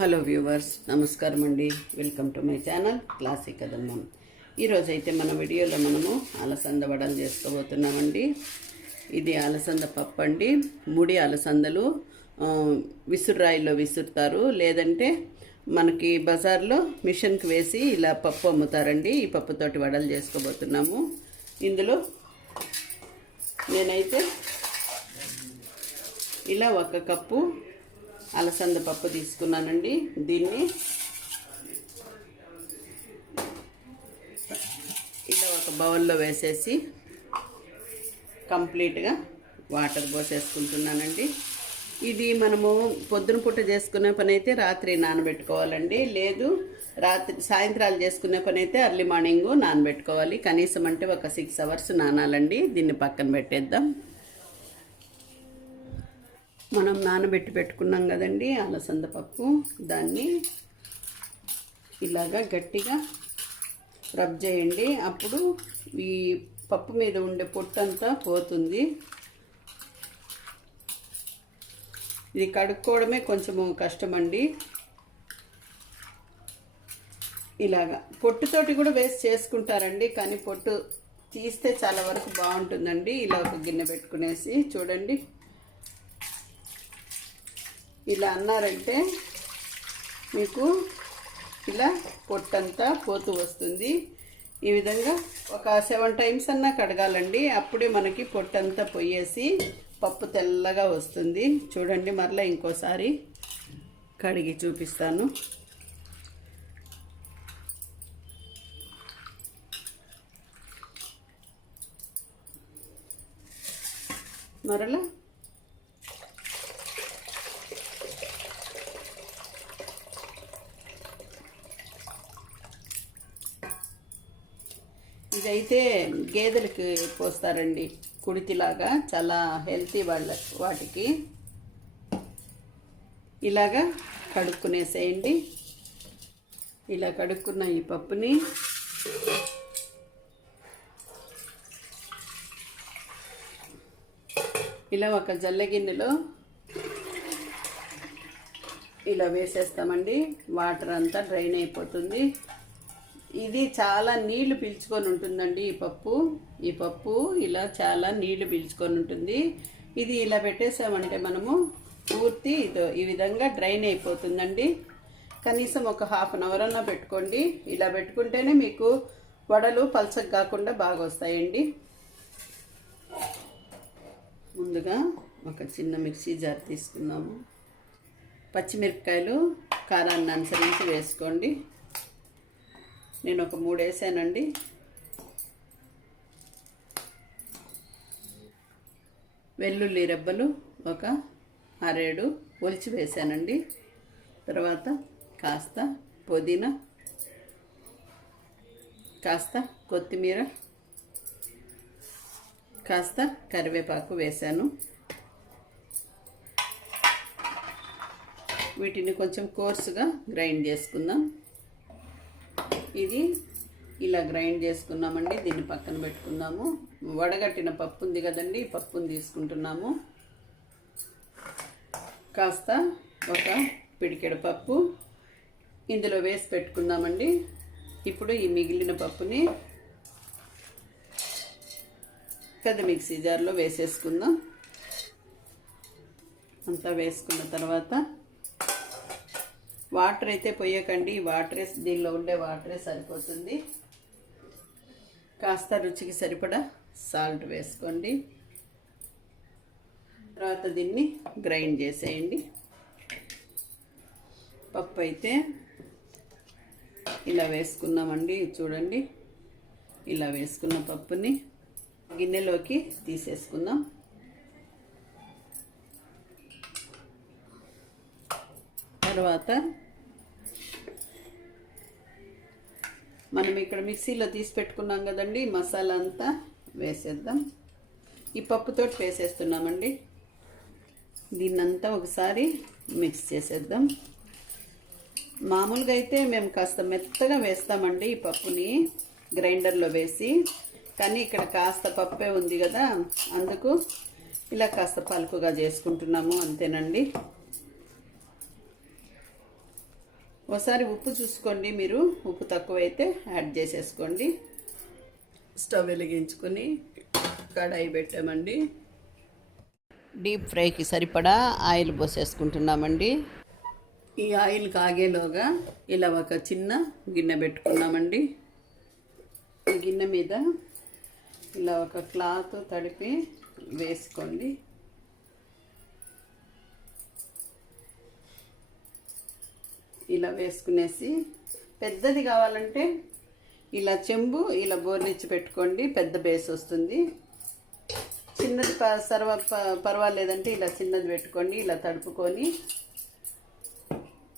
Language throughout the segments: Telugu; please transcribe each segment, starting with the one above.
హలో వ్యూవర్స్ నమస్కారం అండి. Welcome to my channel classic కదమ్మం ఈరోజు అయితే మన వీడియోలో మనము అలసంద వడలు చేసుకోబోతున్నామండి. ఇది అలసంద పప్పు అండి. ముడి అలసందలు ఆ, విసురురాయిలో విసురుతారు. లేదంటే మనకి బజార్లో మిషన్కి వేసి ఇలా పప్పు అమ్ముతారండి. ఈ పప్పుతోటి వడలు చేసుకోబోతున్నాము. ఇందులో నేనైతే ఇలా ఒక కప్పు అలసంద పప్పు తీసుకున్నానండి దీన్ని. ఇలా ఒక బౌల్లో వేసేసి కంప్లీట్గా వాటర్ పోసేసుకుంటున్నానండి. ఇది మనము పొద్దున పూట చేసుకునే పని అయితే రాత్రి నానబెట్టుకోవాలండి. లేదు రాత్రి సాయంత్రాలు చేసుకునే పని అయితే అర్లీ మార్నింగ్ నానబెట్టుకోవాలి. కనీసం అంటే ఒక సిక్స్ అవర్స్ నానాలండి. దీన్ని పక్కన పెట్టేద్దాం. మనం నానబెట్టి పెట్టుకున్నాం కదండి అలసంద పప్పు. దాన్ని ఇలాగా గట్టిగా రబ్ చేయండి. అప్పుడు ఈ పప్పు మీద ఉండే పొట్టంతా పోతుంది. ఇది కడుక్కోవడమే కొంచెము కష్టమండి. ఇలాగా పొట్టుతోటి కూడా వేస్ట్ చేసుకుంటారండి కానీ పొట్టు తీస్తే చాలా వరకు బాగుంటుందండి. ఇలా ఒక గిన్నె పెట్టుకునేసి చూడండి. ఇలా అన్నారంటే మీకు ఇలా పొట్టంతా పోతూ వస్తుంది. ఈ విధంగా ఒక సెవెన్ టైమ్స్ అన్నా కడగాలండి. అప్పుడే మనకి పొట్టంతా పొయ్యేసి పప్పు తెల్లగా వస్తుంది. చూడండి మరలా ఇంకోసారి కడిగి చూపిస్తాను. మరలా ఇదైతే గేదెలకి పోస్తారండి. కుడితిలాగా చాలా హెల్తీ వాళ్ళ వాటికి. ఇలాగా కడుక్కునేసేయండి. ఇలా కడుక్కున్న ఈ పప్పుని. ఇలా ఒక జల్ల గిన్నెలో ఇలా వేసేస్తామండి. వాటర్ అంతా డ్రైన్ అయిపోతుంది. ఇది చాలా నీళ్ళు పీల్చుకొని ఉంటుందండి ఈ పప్పు. ఈ పప్పు ఇలా చాలా నీళ్ళు పీల్చుకొని ఉంటుంది. ఇది ఇలా పెట్టేసామంటే మనము పూర్తి ఈ విధంగా డ్రైన్ అయిపోతుందండి. కనీసం ఒక హాఫ్ అన్ అవర్ అన్నా పెట్టుకోండి. ఇలా పెట్టుకుంటేనే మీకు వడలు పల్చగా కాకుండా బాగా వస్తాయండి. ముందుగా ఒక చిన్న మిక్సీ జార్ తీసుకుందాము. పచ్చిమిరపకాయలు కారాన్ని అనుసరించి వేసుకోండి. నేను ఒక మూడు వేసానండి. వెల్లుల్లి రెబ్బలు ఒక అరేడు ఒలిచి వేసానండి. తర్వాత కాస్త పుదీనా కాస్త కొత్తిమీర కాస్త కరివేపాకు వేశాను వీటిని కొంచెం కోర్సుగా గ్రైండ్ చేసుకుందాం. ఇది ఇలా గ్రైండ్ చేసుకున్నామండి. దీన్ని పక్కన పెట్టుకుందాము. వడగట్టిన పప్పు ఉంది కదండి పప్పుని తీసుకుంటున్నాము. కాస్త ఒక పిడికెడు పప్పు ఇందులో వేసి పెట్టుకుందామండి. ఇప్పుడు ఈ మిగిలిన పప్పుని పెద్ద మిక్సీ జార్లో వేసేసుకుందాం. అంతా వేసుకున్న తర్వాత వాటర్ అయితే పోయకండి. వాటరే దీనిలో ఉండే వాటరే సరిపోతుంది. కాస్త రుచికి సరిపడా సాల్ట్ వేసుకోండి. తర్వాత దీన్ని గ్రైండ్ చేసేయండి. పప్పు అయితే ఇలా వేసుకున్నామండి. చూడండి. ఇలా వేసుకున్న పప్పుని గిన్నెలోకి తీసేసుకుందాం. తర్వాత మనం ఇక్కడ మిక్సీలో తీసి పెట్టుకున్నాం కదండి మసాలా అంతా వేసేద్దాం. ఈ పప్పుతో వేసేస్తున్నామండి. దీన్నంతా ఒకసారి మిక్స్ చేసేద్దాం. మామూలుగా అయితే మేము కాస్త మెత్తగా వేస్తామండి ఈ పప్పుని గ్రైండర్లో వేసి. కానీ ఇక్కడ కాస్త పప్పే ఉంది కదా అందుకు ఇలా కాస్త పలుకుగా చేసుకుంటున్నాము అంతేనండి. ఒకసారి ఉప్పు చూసుకోండి మీరు. ఉప్పు తక్కువైతే యాడ్ చేసేసుకోండి. స్టవ్ వెలిగించుకొని కడాయి పెట్టామండి. డీప్ ఫ్రైకి సరిపడా ఆయిల్ పోసేసుకుంటున్నామండి. ఈ ఆయిల్ కాగేలోగా ఇలా ఒక చిన్న గిన్నె పెట్టుకున్నామండి. ఈ గిన్నె మీద ఇలా ఒక క్లాత్ తడిపి వేసుకోండి. ఇలా వేసుకునేసి పెద్దది కావాలంటే ఇలా చెంబు ఇలా బోర్నిచ్చి పెట్టుకోండి పెద్ద బేస్ వస్తుంది. చిన్నది ప సర్వ ప- పర్వాలేదంటే ఇలా చిన్నది పెట్టుకోండి ఇలా తడుపుకొని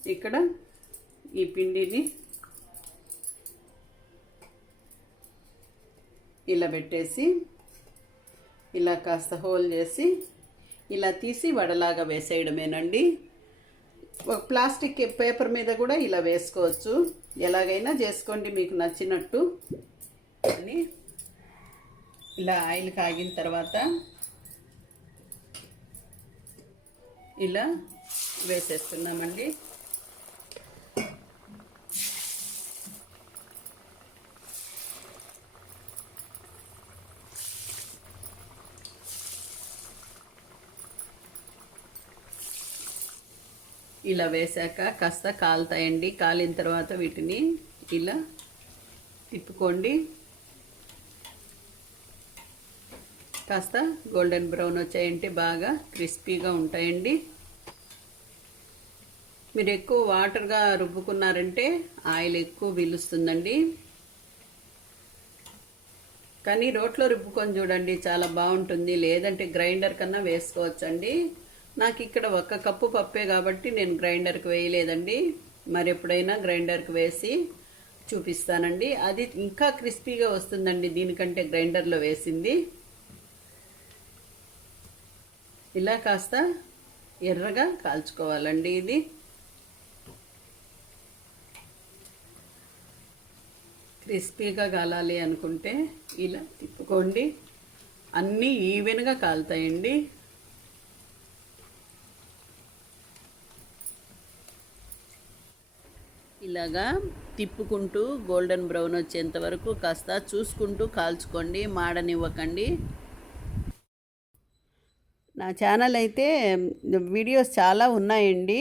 ఇక్కడ ఈ పిండిని ఇలా పెట్టేసి ఇలా కాస్త హోల్ చేసి ఇలా తీసి వడలాగా వేసేయడమేనండి. ప్లాస్టిక్ పేపర్ మీద కూడా ఇలా వేసుకోవచ్చు. ఎలాగైనా చేసుకోండి మీకు నచ్చినట్టు. అని ఇలా ఆయిల్ కాగిన తర్వాత ఇలా వేసేస్తున్నామండి. ఇలా వేసాక కాస్త కాలుతాయండి. కాలిన తర్వాత వీటిని ఇలా తిప్పుకోండి. కాస్త గోల్డెన్ బ్రౌన్ వచ్చాయంటే బాగా క్రిస్పీగా ఉంటాయండి. మీరు ఎక్కువ వాటర్గా రుబ్బుకున్నారంటే ఆయిల్ ఎక్కువ పీలుస్తుందండి కానీ రోట్లో రుబ్బుకొని చూడండి చాలా బాగుంటుంది. లేదంటే గ్రైండర్ కన్నా వేసుకోవచ్చండి. నాకు ఇక్కడ ఒక కప్పు పప్పే కాబట్టి నేను గ్రైండర్కి వేయలేదండి. మరి ఎప్పుడైనా గ్రైండర్కి వేసి చూపిస్తానండి. అది ఇంకా క్రిస్పీగా వస్తుందండి. దీనికంటే గ్రైండర్లో వేసింది. ఇలా కాస్త ఎర్రగా కాల్చుకోవాలండి ఇది. క్రిస్పీగా కాలాలి అనుకుంటే ఇలా తిప్పుకోండి. అన్నీ ఈవెన్గా కాలుతాయండి. ఇలాగా తిప్పుకుంటూ గోల్డెన్ బ్రౌన్ వచ్చేంత వరకు కాస్త చూసుకుంటూ కాల్చుకోండి మాడనివ్వకండి. నా ఛానల్ అయితే వీడియోస్ చాలా ఉన్నాయండి.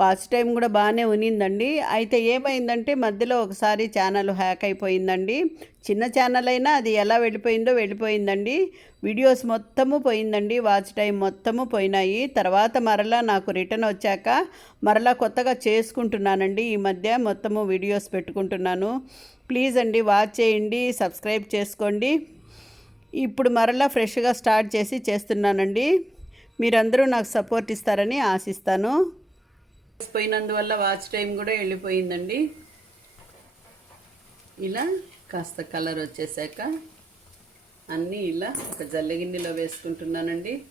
వాచ్ టైం కూడా బాగానే ఉన్నిందండి అయితే ఏమైందంటే మధ్యలో ఒకసారి ఛానల్ హ్యాక్ అయిపోయిందండి. చిన్న ఛానల్ అయినా అది ఎలా వెళ్ళిపోయిందో వెళ్ళిపోయిందండి. వీడియోస్ మొత్తము పోయిందండి. వాచ్ టైం మొత్తము పోయినాయి. తర్వాత మరలా నాకు రిటర్న్ వచ్చాక మరలా కొత్తగా చేసుకుంటున్నానండి. ఈ మధ్య మొత్తము వీడియోస్ పెట్టుకుంటున్నాను. ప్లీజ్ అండి వాచ్ చేయండి సబ్స్క్రైబ్ చేసుకోండి. ఇప్పుడు మరలా ఫ్రెష్గా స్టార్ట్ చేసి చేస్తున్నానండి. మీరందరూ నాకు సపోర్ట్ ఇస్తారని ఆశిస్తాను. పోయినందువల్ల వాచ్ టైం కూడా వెళ్ళిపోయిందండి. ఇలా కాస్త కలర్ వచ్చేసాక అన్నీ ఇలా ఒక జల్లగిన్నెలో వేసుకుంటున్నానండి.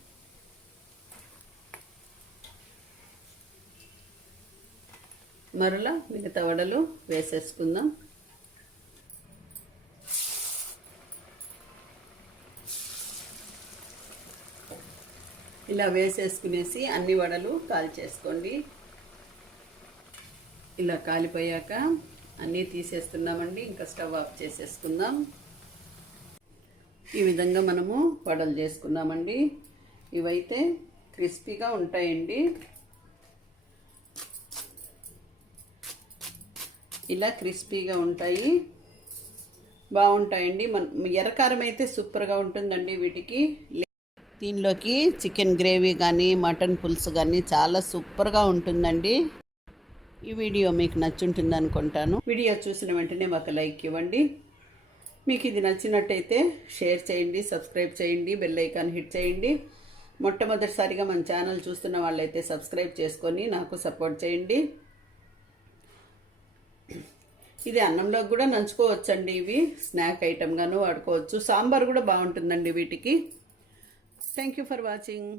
మరలా మిగతా వడలు వేసేసుకుందాం. ఇలా వేసేసుకునేసి అన్ని వడలు కాల్చేసుకోండి. ఇలా కాలిపోయాక అన్నీ తీసేస్తున్నామండి. ఇంకా స్టవ్ ఆఫ్ చేసేసుకుందాం. ఈ విధంగా మనము వడలు చేసుకున్నామండి. ఇవైతే క్రిస్పీగా ఉంటాయండి. ఇలా క్రిస్పీగా ఉంటాయి. బాగుంటాయండి. మన ఎర్రకారం అయితే సూపర్గా ఉంటుందండి వీటికి. దీనిలోకి చికెన్ గ్రేవీ కానీ మటన్ పులుసు కానీ చాలా సూపర్గా ఉంటుందండి. ఈ వీడియో మీకు నచ్చుంటుంది అనుకుంటాను. వీడియో చూసిన వెంటనే ఒక లైక్ ఇవ్వండి. మీకు ఇది నచ్చినట్టయితే షేర్ చేయండి సబ్స్క్రైబ్ చేయండి బెల్ ఐకాన్ హిట్ చేయండి. మొట్టమొదటిసారిగా మన ఛానల్ చూస్తున్న వాళ్ళైతే సబ్స్క్రైబ్ చేసుకొని నాకు సపోర్ట్ చేయండి. ఇది అన్నంలోకి కూడా నంచుకోవచ్చండి ఇవి. స్నాక్ ఐటమ్గాను వాడుకోవచ్చు. సాంబార్ కూడా బాగుంటుందండి వీటికి. Thank you for watching.